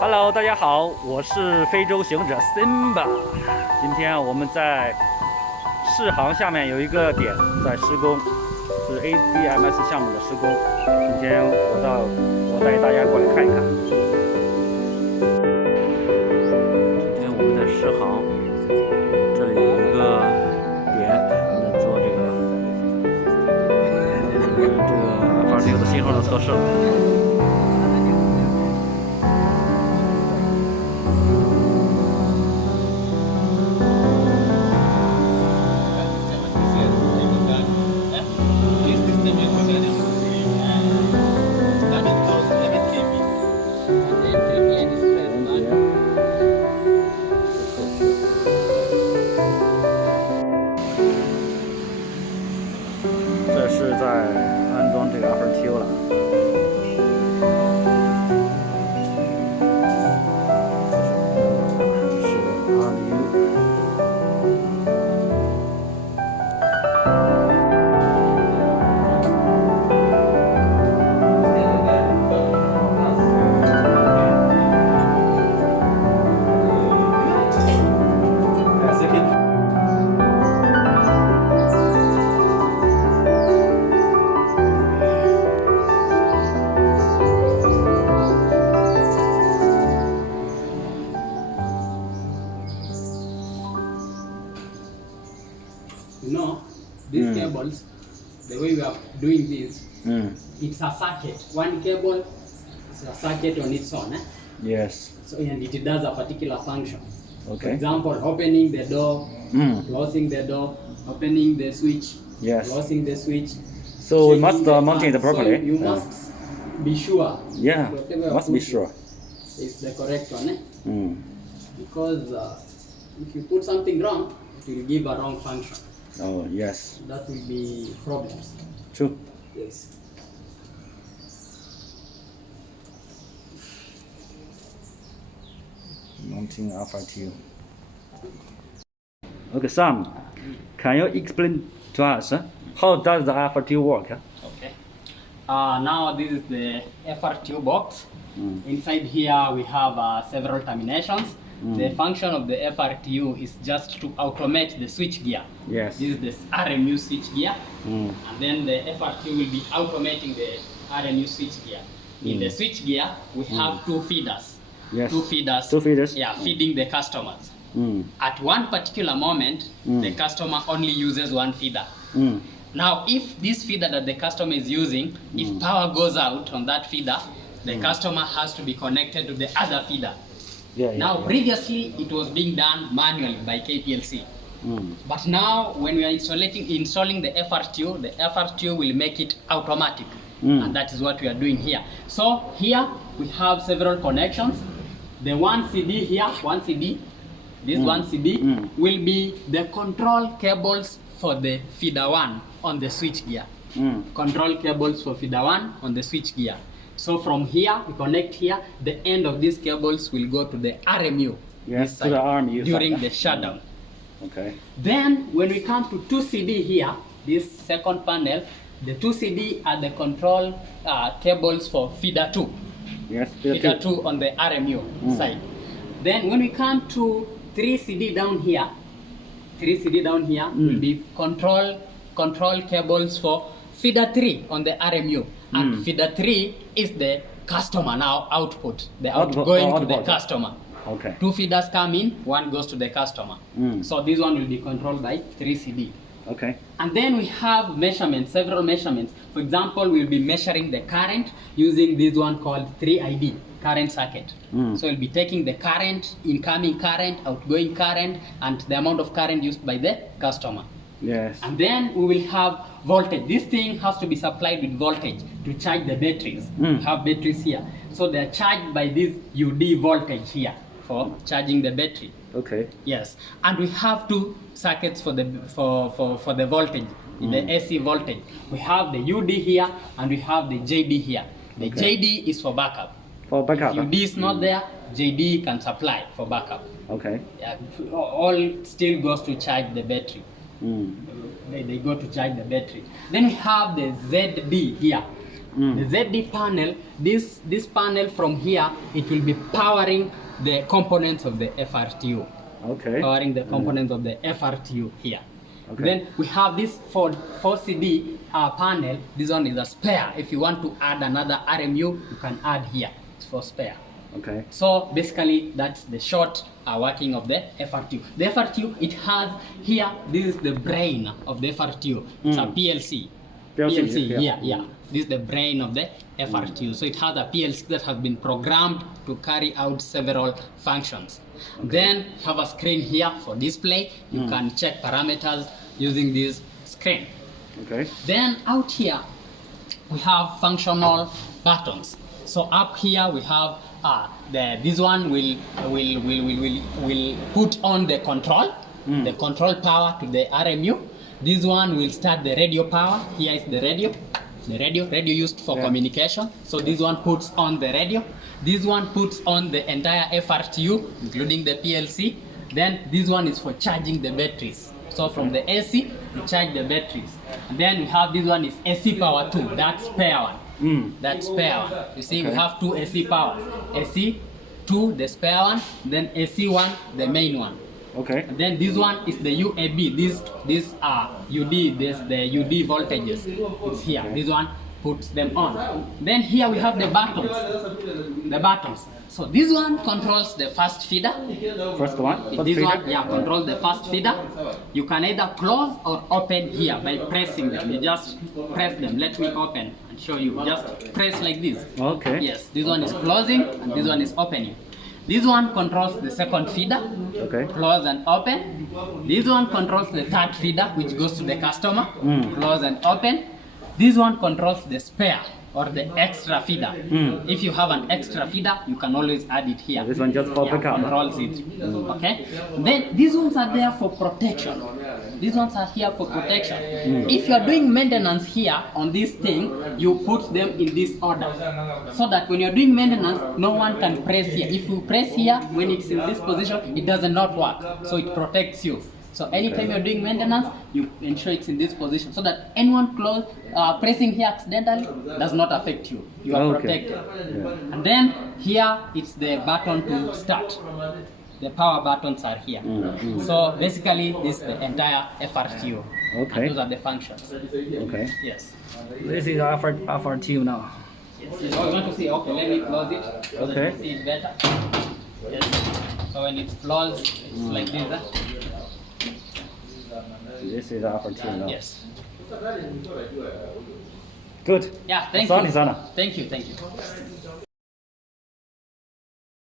Hello， 大家好，我是非洲行者 Simba。今天我们在试航下面有一个点在施工，是 ADMS 项目的施工。今天我带大家过来看一看。今天我们在试航，这里有一个点，我们在做这个发射的信号的测试。这是在安装这个 FRTU 了。You know, these cables, the way we are doing this, it's a circuit. One cable is a circuit on its own. Yes. So, and it does a particular function. Okay. For example, opening the door, closing the door, opening the switch, closing the switch. So we must mount it properly. So you must be sure. Yeah, whatever must be sure. Is the correct one. Because if you put something wrong, it will give a wrong function. Oh, yes. That will be problems. True. Yes. Mounting FRTU. Okay, Sam, can you explain to us how does the FRTU work? Okay. Now this is the FRTU box. Inside here we have several terminations. The function of the FRTU is just to automate the switch gear. Yes. This is the RMU switch gear. And then the FRTU will be automating the RMU switch gear. In the switch gear, we have two feeders. Yes. Two feeders. Two feeders. Yeah, feeding the customers. At one particular moment, the customer only uses one feeder. Now, if this feeder that the customer is using, if power goes out on that feeder, the customer has to be connected to the other feeder. Now, previously, it was being done manually by KPLC. But now, when we are installing the FRTU will make it automatic. And that is what we are doing here. So, here we have several connections. The one CD here, one CD, this one CD will be the control cables for the feeder 1 on the switch gear. Control cables for feeder 1 on the switch gear. So from here, we connect here, the end of these cables will go to the RMU. Yes, to the RMU during the shutdown. Okay. Then when we come to 2CD here, this second panel, the 2CD are the control cables for feeder 2. Yes, feeder 2 on the RMU side. Then when we come to 3CD down here, will be control cables for feeder 3 on the RMU. And feeder 3 is the customer now output, the outgoing to the customer. Okay. Two feeders come in, one goes to the customer. So this one will be controlled by 3CD. Okay. And then we have measurements, several measurements. For example, we'll be measuring the current using this one called 3ID, current circuit. So we'll be taking the current, incoming current, outgoing current, and the amount of current used by the customer. Yes. And then we will have voltage. This thing has to be supplied with voltage to charge the batteries. We have batteries here. So they're charged by this UD voltage here for charging the battery. Okay. Yes. And we have two circuits for the voltage, the AC voltage. We have the UD here and we have the JD here. The JD is for backup. For backup. If UD is not there, JD can supply for backup. Okay. Yeah, all still goes to charge the battery. They go to charge the battery. Then we have the ZD here. The ZD panel, this panel from here, it will be powering the components of the FRTU. Okay. Powering the components of the FRTU here. Okay. Then we have this 4CD panel. This one is a spare. If you want to add another RMU, you can add here. It's for spare. Okay. So basically, that's the short working of the FRTU. The FRTU, it has here, this is the brain of the FRTU. It's a PLC. Yeah. This is the brain of the FRTU. So it has a PLC that has been programmed to carry out several functions. Okay. Then have a screen here for display. You can check parameters using this screen. Okay. Then out here, we have functional buttons. So up here we have this one will put on the control power to the RMU. This one will start the radio power. Here is the radio used for communication. So this one puts on the radio. This one puts on the entire FRTU, including the PLC. Then this one is for charging the batteries. So from the AC, you charge the batteries. And then we have this one is AC power 2, that's spare one. That's spare one. You see, we have two AC powers. AC 2, the spare one, then AC 1, the main one. Okay. And then this one is the UAB. These are UD. There's the UD voltages. It's here. Okay. This one puts them on. Then here we have the buttons. So this one controls the first feeder. First one? This one, controls the first feeder. You can either close or open here by pressing them. You just press them. Let me open and show you. Just press like this. Okay. Yes, this one is closing and this one is opening. This one controls the second feeder. Okay. Close and open. This one controls the third feeder, which goes to the customer. Close and open. This one controls the spare or the extra feeder. If you have an extra feeder, you can always add it here. This one just for backup. Controls it. Okay. Then these ones are there for protection. These ones are here for protection. If you are doing maintenance here on this thing, you put them in this order, so that when you are doing maintenance, no one can press here. If you press here, when it's in this position, it does not work. So it protects you. So anytime you're doing maintenance, you ensure it's in this position, so that anyone pressing here accidentally does not affect you. You are protected. Yeah. And then here it's the button to start. The power buttons are here. So basically this is the entire FRTU. Okay. And those are the functions. Okay. Yes. This is FRTU now. Yes. You want to see? Okay, let me close it so that you see it better. Yes. So when it's closed, it's like this. This is FRTU now. Yes. Good. Yeah, thank you. Asante sana. Thank you.